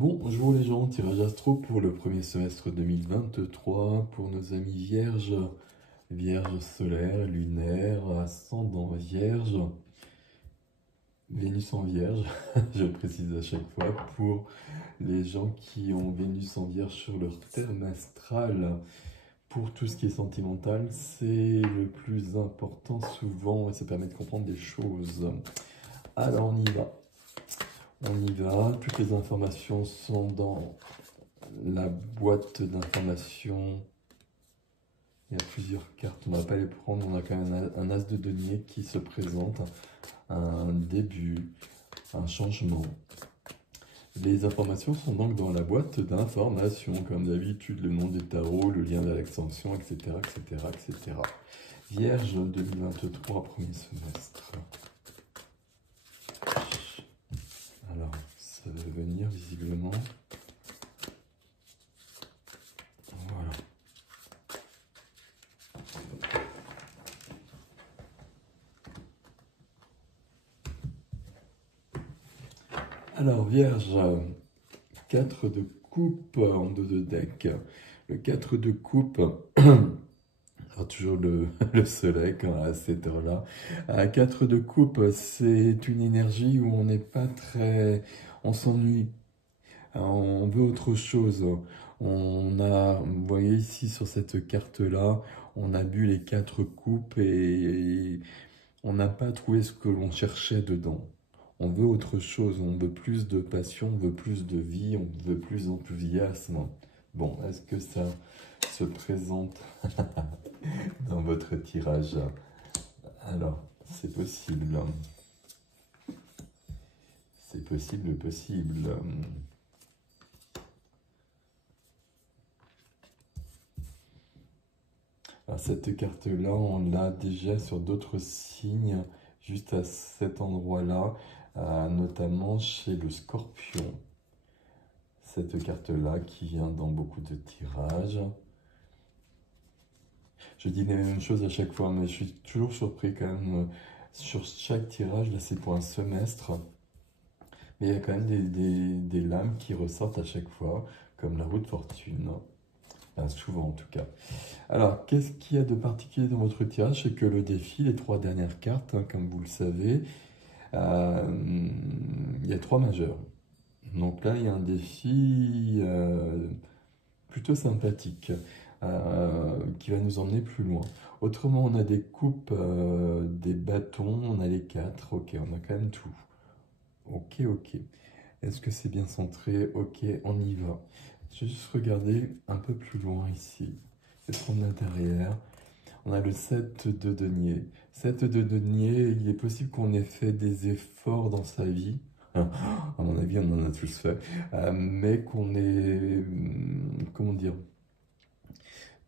Bonjour les gens, tirage astro pour le premier semestre 2023 pour nos amis vierges, vierge solaire, lunaire, ascendant vierge, Vénus en vierge, je précise à chaque fois, pour les gens qui ont Vénus en vierge sur leur thème astral. Pour tout ce qui est sentimental, c'est le plus important souvent et ça permet de comprendre des choses. Alors on y va. On y va, toutes les informations sont dans la boîte d'informations. Il y a plusieurs cartes, on ne va pas les prendre, on a quand même un as de denier qui se présente, un début, un changement. Les informations sont donc dans la boîte d'informations, comme d'habitude, le nom des tarots, le lien vers l'extension, etc., etc., etc. Vierge 2023, premier semestre. Alors, ça va venir visiblement. Voilà. Alors, Vierge, 4 de coupe en dos de deck. Le 4 de coupe, alors toujours le soleil à cette heure-là. 4 de coupe, c'est une énergie où on n'est pas très... On s'ennuie, on veut autre chose. On a, vous voyez ici sur cette carte-là, on a bu les 4 coupes et on n'a pas trouvé ce que l'on cherchait dedans. On veut autre chose, on veut plus de passion, on veut plus de vie, on veut plus d'enthousiasme. Bon, est-ce que ça se présente dans votre tirage? Alors, c'est possible. C'est possible, possible. Alors, cette carte-là, on l'a déjà sur d'autres signes, juste à cet endroit-là, notamment chez le Scorpion. Cette carte-là qui vient dans beaucoup de tirages. Je dis les mêmes choses à chaque fois, mais je suis toujours surpris quand même. Sur chaque tirage, là c'est pour un semestre, mais il y a quand même des lames qui ressortent à chaque fois, comme la roue de fortune. Enfin, souvent en tout cas. Alors, qu'est-ce qu'il y a de particulier dans votre tirage? C'est que le défi, les 3 dernières cartes, comme vous le savez, il y a 3 majeurs. Donc là, il y a un défi plutôt sympathique qui va nous emmener plus loin. Autrement, on a des coupes, des bâtons, on a les 4. Ok, on a quand même tout. Ok, ok. Est-ce que c'est bien centré? Ok, on y va. Je vais juste regarder un peu plus loin ici. Je vais prendre l'intérieur. On a le 7 de denier. 7 de denier, il est possible qu'on ait fait des efforts dans sa vie. À mon avis, on en a tous fait. Mais qu'on ait, comment dire,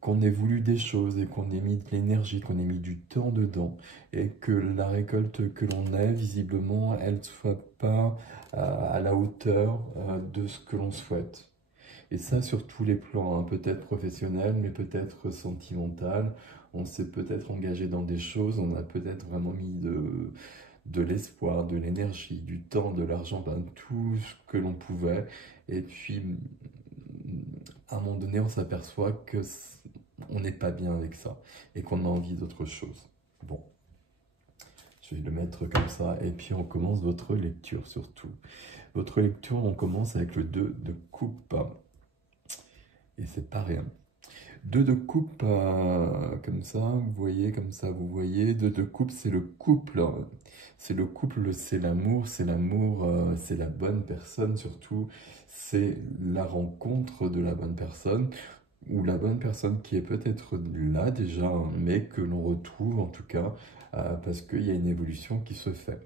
qu'on ait voulu des choses et qu'on ait mis de l'énergie, qu'on ait mis du temps dedans et que la récolte que l'on ait, visiblement, elle ne soit pas à la hauteur de ce que l'on souhaite. Et ça sur tous les plans, hein, peut-être professionnel, mais peut-être sentimental. On s'est peut-être engagé dans des choses, on a peut-être vraiment mis de l'espoir, de l'énergie, du temps, de l'argent, ben, tout ce que l'on pouvait. Et puis, à un moment donné, on s'aperçoit que on n'est pas bien avec ça et qu'on a envie d'autre chose. Bon, je vais le mettre comme ça et puis on commence votre lecture surtout. Votre lecture, on commence avec le 2 de coupe. Et c'est pas rien. 2 de coupe, comme ça, vous voyez, comme ça, vous voyez. 2 de coupe, c'est le couple. C'est le couple, c'est l'amour, c'est la bonne personne surtout. C'est la rencontre de la bonne personne, ou la bonne personne qui est peut-être là déjà, hein, mais que l'on retrouve en tout cas, parce qu'il y a une évolution qui se fait.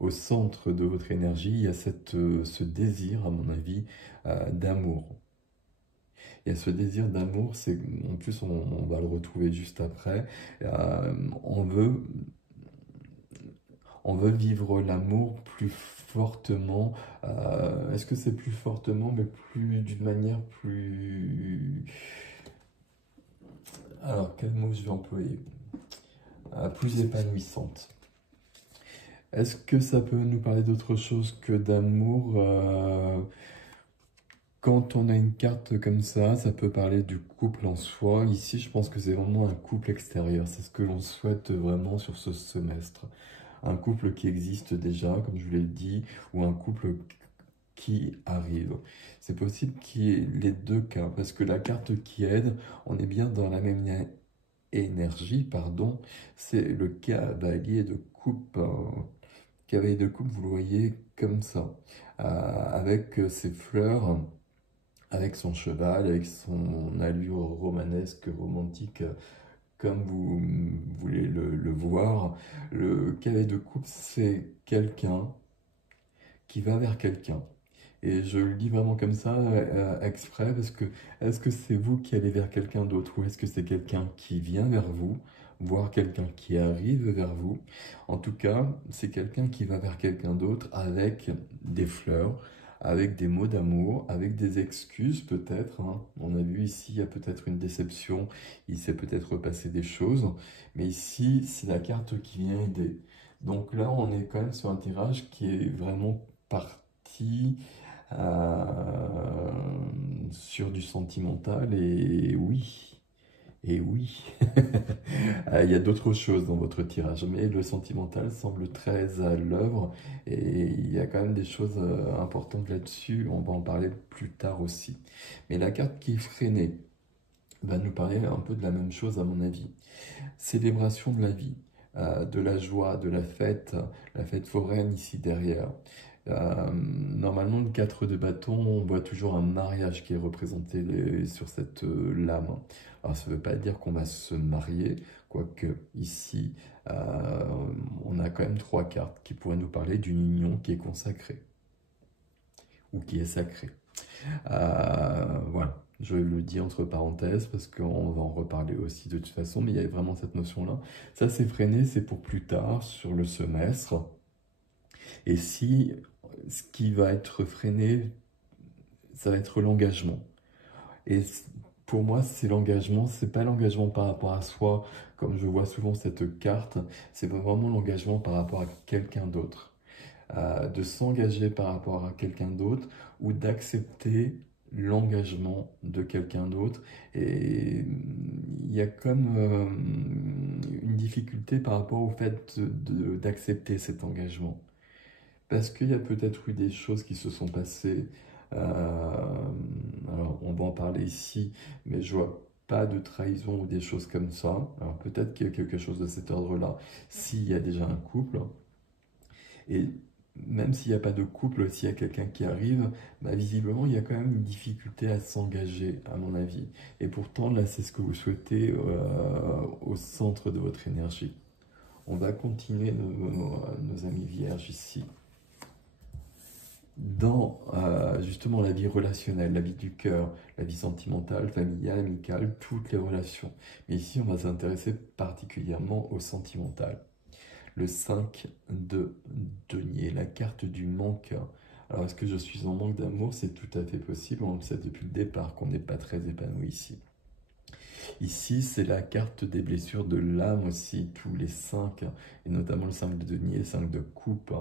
Au centre de votre énergie, il y a ce désir, à mon avis, d'amour. Il y a ce désir d'amour, c'est en plus on va le retrouver juste après. On veut vivre l'amour plus fortement. Est-ce que c'est plus fortement, mais plus d'une manière plus... Alors, quel mot je vais employer? Plus épanouissante. Est-ce que ça peut nous parler d'autre chose que d'amour? Quand on a une carte comme ça peut parler du couple en soi. Ici, je pense que c'est vraiment un couple extérieur. C'est ce que l'on souhaite vraiment sur ce semestre. Un couple qui existe déjà, comme je vous l'ai dit, ou un couple qui arrive. C'est possible qu'il y ait les deux cas, parce que la carte qui aide, on est bien dans la même énergie, pardon. C'est le cavalier de coupe. Cavalier de coupe, vous le voyez comme ça, avec ses fleurs, avec son cheval, avec son allure romanesque, romantique, comme vous voulez le voir. Le cavalier de coupe, c'est quelqu'un qui va vers quelqu'un. Et je le dis vraiment comme ça, exprès, parce que est-ce que c'est vous qui allez vers quelqu'un d'autre ou est-ce que c'est quelqu'un qui vient vers vous, voire quelqu'un qui arrive vers vous? En tout cas, c'est quelqu'un qui va vers quelqu'un d'autre avec des fleurs, avec des mots d'amour, avec des excuses peut-être, hein. On a vu ici, il y a peut-être une déception, il s'est peut-être passé des choses, mais ici, c'est la carte qui vient aider. Donc là, on est quand même sur un tirage qui est vraiment parti sur du sentimental et oui, il y a d'autres choses dans votre tirage, mais le sentimental semble très à l'œuvre et il y a quand même des choses importantes là-dessus, on va en parler plus tard aussi. Mais la carte qui est freinée va nous parler un peu de la même chose à mon avis. Célébration de la vie, de la joie, de la fête foraine ici derrière. Normalement, le 4 de bâton, on voit toujours un mariage qui est représenté sur cette lame. Alors, ça ne veut pas dire qu'on va se marier, quoique ici, on a quand même trois cartes qui pourraient nous parler d'une union qui est consacrée ou qui est sacrée. Voilà, je le dis entre parenthèses parce qu'on va en reparler aussi de toute façon, mais il y a vraiment cette notion-là. Ça, c'est freiné, c'est pour plus tard, sur le semestre. Et si ce qui va être freiné, ça va être l'engagement. Et pour moi, c'est l'engagement, c'est pas l'engagement par rapport à soi, comme je vois souvent cette carte, c'est vraiment l'engagement par rapport à quelqu'un d'autre. De s'engager par rapport à quelqu'un d'autre ou d'accepter l'engagement de quelqu'un d'autre. Et il y a comme une difficulté par rapport au fait d'accepter cet engagement. Parce qu'il y a peut-être eu des choses qui se sont passées. Alors, on va en parler ici, mais je vois pas de trahison ou des choses comme ça. Alors, peut-être qu'il y a quelque chose de cet ordre-là, s'il y a déjà un couple. Et même s'il n'y a pas de couple, s'il y a quelqu'un qui arrive, bah, visiblement, il y a quand même une difficulté à s'engager, à mon avis. Et pourtant, là, c'est ce que vous souhaitez au centre de votre énergie. On va continuer nos amis vierges ici. Dans justement la vie relationnelle, la vie du cœur, la vie sentimentale, familiale, amicale, toutes les relations. Mais ici, on va s'intéresser particulièrement au sentimental. Le 5 de denier, la carte du manque. Alors, est-ce que je suis en manque d'amour? C'est tout à fait possible. On le sait depuis le départ qu'on n'est pas très épanoui ici. Ici, c'est la carte des blessures de l'âme aussi, tous les 5, et notamment le 5 de denier, 5 de coupe.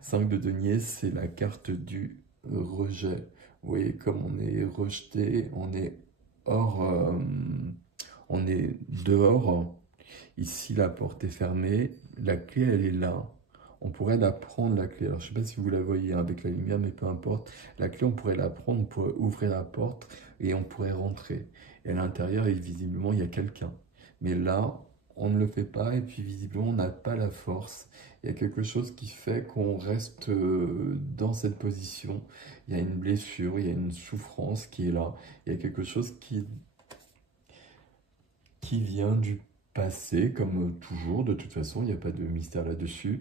5 de denier, c'est la carte du rejet. Vous voyez, comme on est rejeté, on est hors, on est dehors. Ici, la porte est fermée, la clé, elle est là. On pourrait la prendre, la clé. Alors, je ne sais pas si vous la voyez avec la lumière, mais peu importe. La clé, on pourrait la prendre, on pourrait ouvrir la porte et on pourrait rentrer. Et à l'intérieur, visiblement, il y a quelqu'un. Mais là, on ne le fait pas et puis visiblement, on n'a pas la force. Il y a quelque chose qui fait qu'on reste dans cette position. Il y a une blessure, il y a une souffrance qui est là. Il y a quelque chose qui vient du passé, comme toujours, de toute façon, il n'y a pas de mystère là-dessus.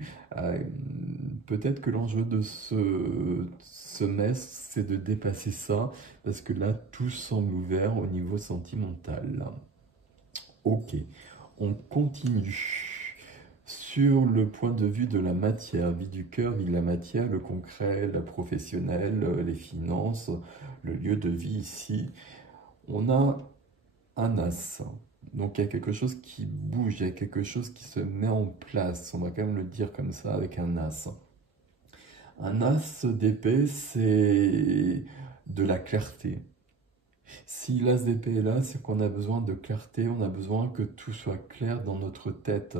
Peut-être que l'enjeu de ce semestre, c'est de dépasser ça, parce que là, tout semble ouvert au niveau sentimental. Ok, on continue. Sur le point de vue de la matière, vie du cœur, vie de la matière, le concret, la professionnelle, les finances, le lieu de vie ici, on a un as. Donc il y a quelque chose qui bouge, il y a quelque chose qui se met en place. On va quand même le dire comme ça avec un as. Un as d'épée, c'est de la clarté. Si l'as d'épée est là, c'est qu'on a besoin de clarté, on a besoin que tout soit clair dans notre tête.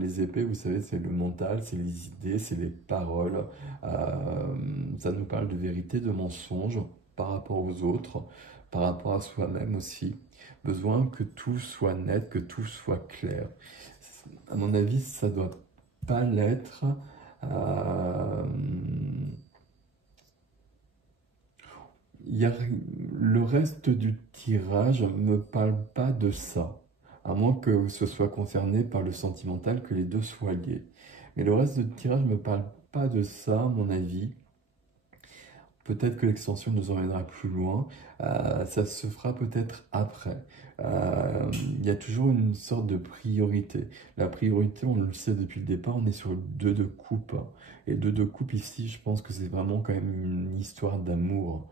Les épées, vous savez, c'est le mental, c'est les idées, c'est les paroles. Ça nous parle de vérité, de mensonge par rapport aux autres, par rapport à soi-même aussi. Besoin que tout soit net, que tout soit clair. À mon avis, ça doit pas l'être. Euh, le reste du tirage ne me parle pas de ça, à moins que ce soit concerné par le sentimental, que les deux soient liés. Mais le reste du tirage ne me parle pas de ça, à mon avis. Peut-être que l'extension nous emmènera plus loin. Ça se fera peut-être après. Il y a toujours une sorte de priorité. La priorité, on le sait depuis le départ, on est sur le 2 de coupe. Et 2 de coupe ici, je pense que c'est vraiment quand même une histoire d'amour.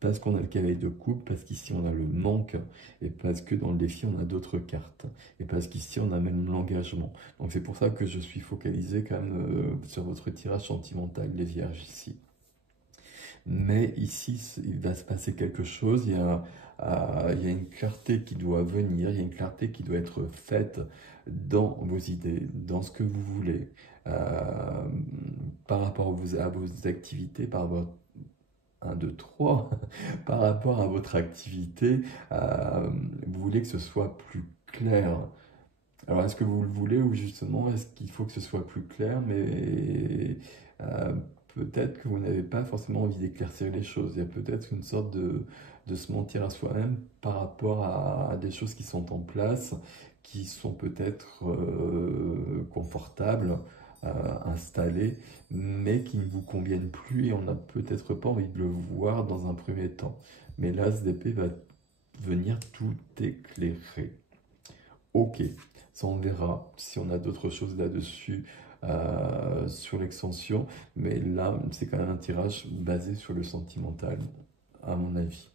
Parce qu'on a le cavalier de coupe, parce qu'ici on a le manque, et parce que dans le défi on a d'autres cartes, et parce qu'ici on a même l'engagement. Donc c'est pour ça que je suis focalisé quand même sur votre tirage sentimental, les vierges ici. Mais ici, il va se passer quelque chose, il y a une clarté qui doit venir, il y a une clarté qui doit être faite dans vos idées, dans ce que vous voulez, par rapport à vos activités, par rapport 1, 2, 3, par rapport à votre activité, vous voulez que ce soit plus clair. Alors, est-ce que vous le voulez ou justement, est-ce qu'il faut que ce soit plus clair, mais euh, peut-être que vous n'avez pas forcément envie d'éclaircir les choses. Il y a peut-être une sorte de se mentir à soi-même par rapport à des choses qui sont en place, qui sont peut-être confortables, installées, mais qui ne vous conviennent plus et on n'a peut-être pas envie de le voir dans un premier temps. Mais l'as d'épée va venir tout éclairer. Ok, ça on verra si on a d'autres choses là-dessus sur l'extension, mais là c'est quand même un tirage basé sur le sentimental, à mon avis.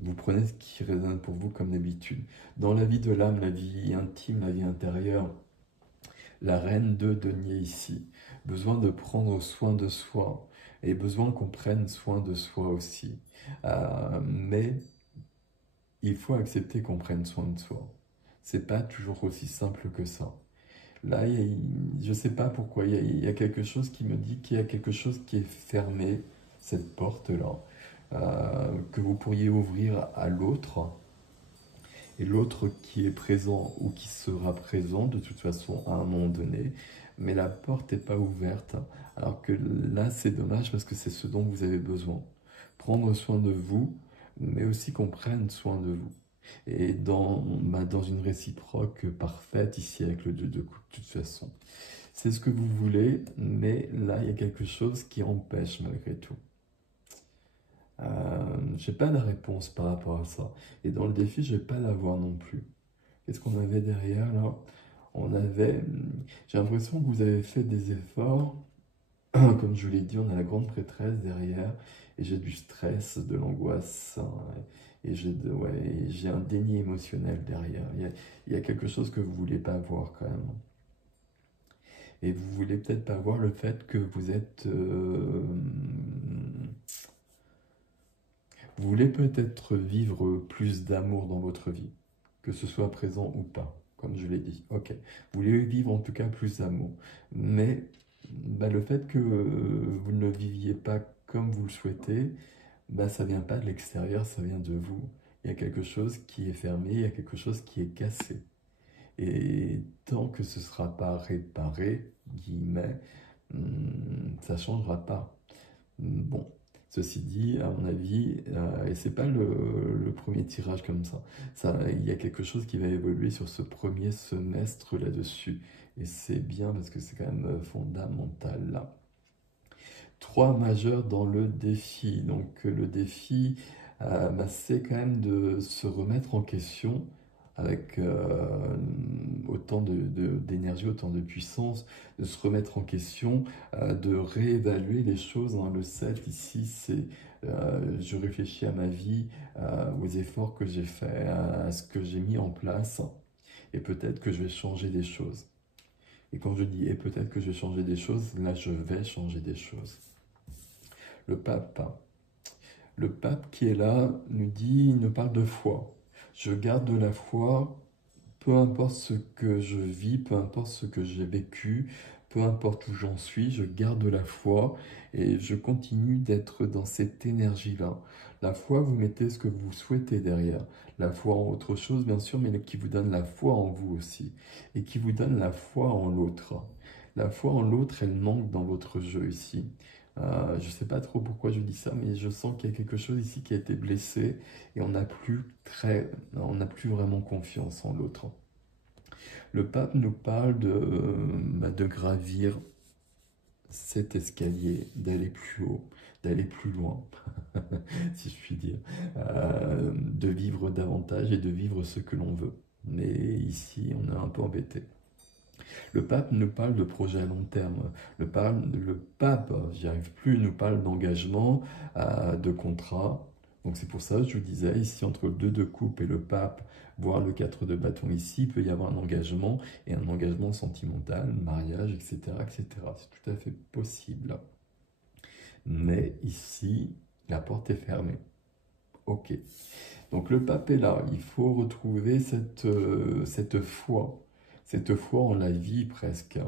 Vous prenez ce qui résonne pour vous comme d'habitude. Dans la vie de l'âme, la vie intime, la vie intérieure, la reine de denier ici, besoin de prendre soin de soi et besoin qu'on prenne soin de soi aussi. Mais il faut accepter qu'on prenne soin de soi. C'est pas toujours aussi simple que ça. Là, je sais pas pourquoi, il y a quelque chose qui me dit qu'il y a quelque chose qui est fermé, cette porte-là, que vous pourriez ouvrir à l'autre, et l'autre qui est présent ou qui sera présent de toute façon à un moment donné, mais la porte n'est pas ouverte. Alors que là, c'est dommage parce que c'est ce dont vous avez besoin. Prendre soin de vous, mais aussi qu'on prenne soin de vous. Et dans une réciproque parfaite, ici avec le 2 de coupe, de toute façon. C'est ce que vous voulez, mais là, il y a quelque chose qui empêche malgré tout. Je n'ai pas de réponse par rapport à ça. Et dans le défi, je ne vais pas l'avoir non plus. Qu'est-ce qu'on avait derrière là? On avait... J'ai l'impression que vous avez fait des efforts. Comme je vous l'ai dit, on a la grande prêtresse derrière. Et j'ai du stress, de l'angoisse. Et j'ai un déni émotionnel derrière. Il y a quelque chose que vous ne voulez pas voir quand même. Et vous voulez peut-être pas voir le fait que vous êtes... Vous voulez peut-être vivre plus d'amour dans votre vie, que ce soit présent ou pas, comme je l'ai dit. Ok. Vous voulez vivre en tout cas plus d'amour. Mais le fait que vous ne le viviez pas comme vous le souhaitez, ça vient pas de l'extérieur, ça vient de vous. Il y a quelque chose qui est fermé, il y a quelque chose qui est cassé. Et tant que ce ne sera pas réparé, guillemets, ça ne changera pas. Bon, ceci dit, à mon avis, et c'est pas le premier tirage comme ça, il y a quelque chose qui va évoluer sur ce premier semestre là-dessus. Et c'est bien parce que c'est quand même fondamental là. 3 majeurs dans le défi. Donc le défi, c'est quand même de se remettre en question avec autant d'énergie, autant de puissance, de se remettre en question, de réévaluer les choses. Hein. Le 7 ici, c'est je réfléchis à ma vie, aux efforts que j'ai faits, à ce que j'ai mis en place, et peut-être que je vais changer des choses. Et quand je dis et peut-être que je vais changer des choses, là je vais changer des choses. Le pape, Le pape qui est là nous parle de foi. Je garde la foi, peu importe ce que je vis, peu importe ce que j'ai vécu, peu importe où j'en suis, je garde la foi et je continue d'être dans cette énergie-là. La foi, vous mettez ce que vous souhaitez derrière. La foi en autre chose, bien sûr, mais qui vous donne la foi en vous aussi. Et qui vous donne la foi en l'autre. La foi en l'autre, elle manque dans votre jeu ici. Je ne sais pas trop pourquoi je dis ça, mais je sens qu'il y a quelque chose ici qui a été blessé et on n'a plus vraiment confiance en l'autre. Le pape nous parle de gravir cet escalier, d'aller plus haut, d'aller plus loin, si je puis dire, de vivre davantage et de vivre ce que l'on veut. Mais ici, on est un peu embêté. Le pape nous parle de projets à long terme. Le pape, j'y arrive plus, nous parle d'engagement, de contrat. Donc c'est pour ça que je vous disais, ici entre le 2 de coupe et le pape, voire le 4 de bâton ici, il peut y avoir un engagement, et un engagement sentimental, mariage, etc., etc. C'est tout à fait possible. Mais ici, la porte est fermée. Ok. Donc le pape est là, il faut retrouver cette foi en la vie presque.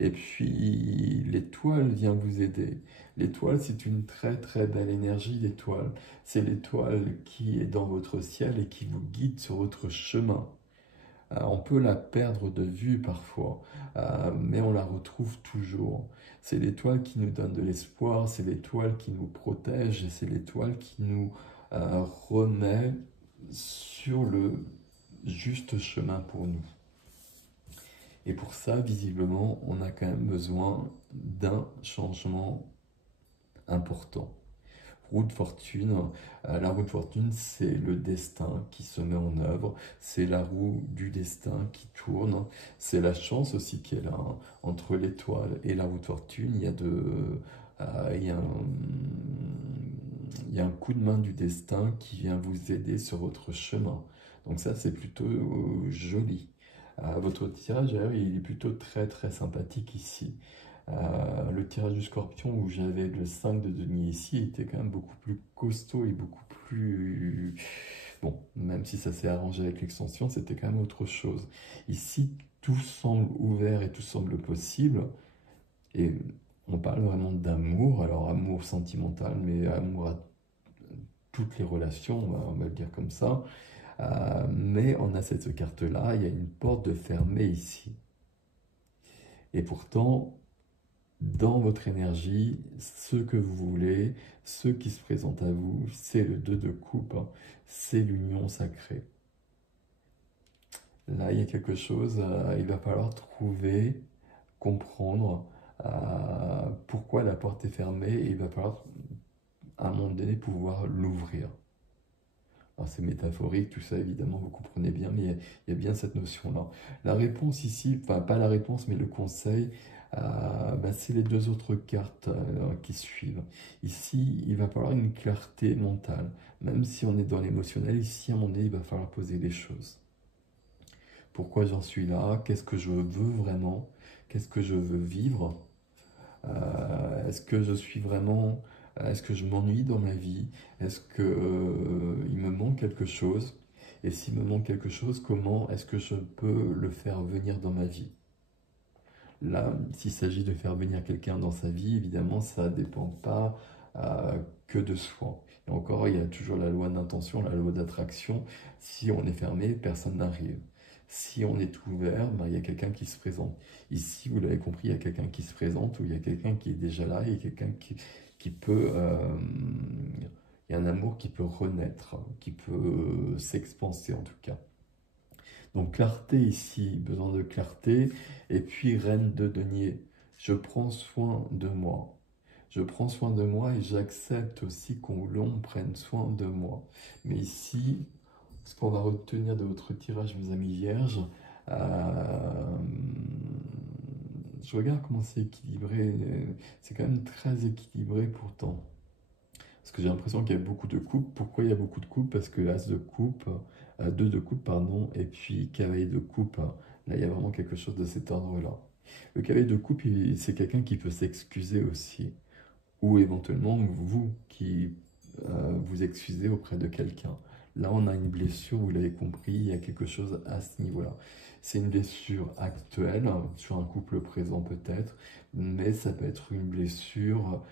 Et puis l'étoile vient vous aider. L'étoile, c'est une très très belle énergie, l'étoile. C'est l'étoile qui est dans votre ciel et qui vous guide sur votre chemin. On peut la perdre de vue parfois, mais on la retrouve toujours. C'est l'étoile qui nous donne de l'espoir, c'est l'étoile qui nous protège et c'est l'étoile qui nous remet sur le juste chemin pour nous. Et pour ça, visiblement, on a quand même besoin d'un changement important. Roue de fortune, la roue de fortune, c'est le destin qui se met en œuvre, c'est la roue du destin qui tourne, c'est la chance aussi qui est là. Entre l'étoile et la roue de fortune, il y a un coup de main du destin qui vient vous aider sur votre chemin. Donc ça, c'est plutôt joli. Votre tirage, d'ailleurs, il est plutôt très très sympathique ici. Le tirage du scorpion où j'avais le 5 de denier ici était quand même beaucoup plus costaud et beaucoup plus... Bon, même si ça s'est arrangé avec l'extension, c'était quand même autre chose. Ici, tout semble ouvert et tout semble possible. Et on parle vraiment d'amour, alors amour sentimental, mais amour à toutes les relations, on va le dire comme ça. Mais on a cette carte-là, il y a une porte de fermée ici. Et pourtant, dans votre énergie, ce que vous voulez, ce qui se présente à vous, c'est le 2 de coupe, hein, c'est l'union sacrée. Là, il y a quelque chose, il va falloir trouver, comprendre pourquoi la porte est fermée et il va falloir, à un moment donné, pouvoir l'ouvrir. Alors c'est métaphorique, tout ça évidemment, vous comprenez bien, mais il y a bien cette notion-là. La réponse ici, enfin pas la réponse, mais le conseil, c'est les deux autres cartes qui suivent. Ici, il va falloir une clarté mentale. Même si on est dans l'émotionnel, ici, à un moment donné, il va falloir poser les choses. Pourquoi j'en suis là? Qu'est-ce que je veux vraiment? Qu'est-ce que je veux vivre? Est-ce que je suis vraiment... Est-ce que je m'ennuie dans ma vie? Est-ce que, il me manque quelque chose? Et s'il me manque quelque chose, comment est-ce que je peux le faire venir dans ma vie? Là, s'il s'agit de faire venir quelqu'un dans sa vie, évidemment, ça ne dépend pas que de soi. Et encore, il y a toujours la loi d'intention, la loi d'attraction. Si on est fermé, personne n'arrive. Si on est ouvert, il y a quelqu'un qui se présente. Ici, vous l'avez compris, il y a quelqu'un qui se présente ou il y a quelqu'un qui est déjà là, il y a quelqu'un qui peut... il y a un amour qui peut renaître, qui peut s'expanser en tout cas. Donc clarté ici, besoin de clarté. Et puis reine de denier, je prends soin de moi. Je prends soin de moi et j'accepte aussi l'on prenne soin de moi. Mais ici, ce qu'on va retenir de votre tirage, mes amis vierges, je regarde comment c'est équilibré. C'est quand même très équilibré pourtant. Parce que j'ai l'impression qu'il y a beaucoup de coupes. Pourquoi il y a beaucoup de coupes? Parce que As de coupe, 2 de coupe, pardon, et puis cavalier de coupe, là il y a vraiment quelque chose de cet ordre-là. Le cavalier de coupe, c'est quelqu'un qui peut s'excuser aussi. Ou éventuellement vous qui vous excuser auprès de quelqu'un. Là, on a une blessure, vous l'avez compris, il y a quelque chose à ce niveau-là. C'est une blessure actuelle, sur un couple présent peut-être, mais ça peut être une blessure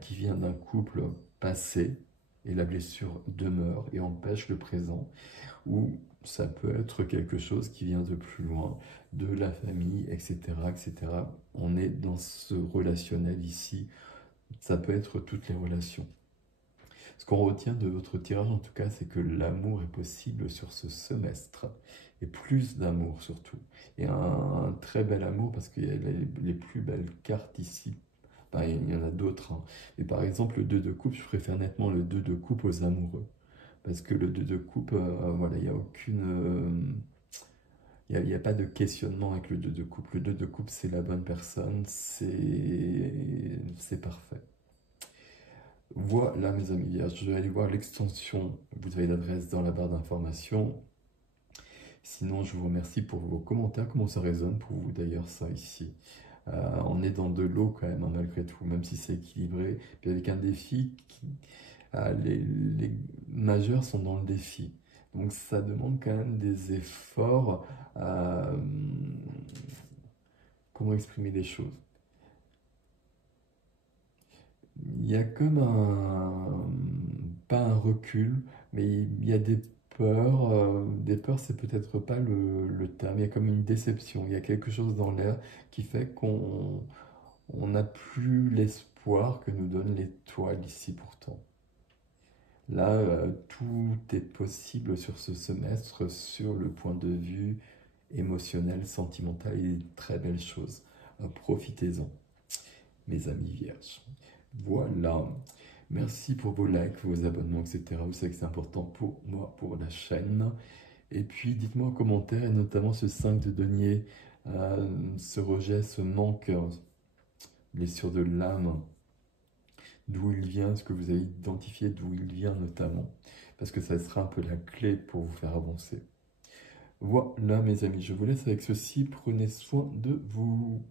qui vient d'un couple passé, et la blessure demeure et empêche le présent, ou ça peut être quelque chose qui vient de plus loin, de la famille, etc., etc. On est dans ce relationnel ici, ça peut être toutes les relations. Ce qu'on retient de votre tirage, en tout cas, c'est que l'amour est possible sur ce semestre. Et plus d'amour, surtout. Et un très bel amour, parce qu'il y a les plus belles cartes ici. Enfin, il y en a d'autres, hein. Mais par exemple, le 2 de coupe, je préfère nettement le 2 de coupe aux amoureux. Parce que le 2 de coupe, voilà, il n'y a aucune... il y a pas de questionnement avec le 2 de coupe. Le 2 de coupe, c'est la bonne personne, c'est parfait. Voilà mes amis vierges, je vais aller voir l'extension, vous avez l'adresse dans la barre d'information. Sinon, je vous remercie pour vos commentaires, comment ça résonne pour vous d'ailleurs ça ici. On est dans de l'eau quand même, hein, malgré tout, même si c'est équilibré. Puis avec un défi, les majeurs sont dans le défi. Donc ça demande quand même des efforts. Comment exprimer les choses? Il y a comme pas un recul, mais il y a des peurs. Des peurs, c'est peut-être pas le terme. Il y a comme une déception. Il y a quelque chose dans l'air qui fait on n'a plus l'espoir que nous donne l'étoile ici pourtant. Là, tout est possible sur ce semestre, sur le point de vue émotionnel, sentimental et très belles choses. Profitez-en, mes amis vierges. Voilà. Merci pour vos likes, vos abonnements, etc. Vous savez que c'est important pour moi, pour la chaîne. Et puis, dites-moi en commentaire, et notamment ce 5 de denier, ce rejet, ce manque, blessure de l'âme, d'où il vient, ce que vous avez identifié, d'où il vient notamment. Parce que ça sera un peu la clé pour vous faire avancer. Voilà, mes amis, je vous laisse avec ceci. Prenez soin de vous.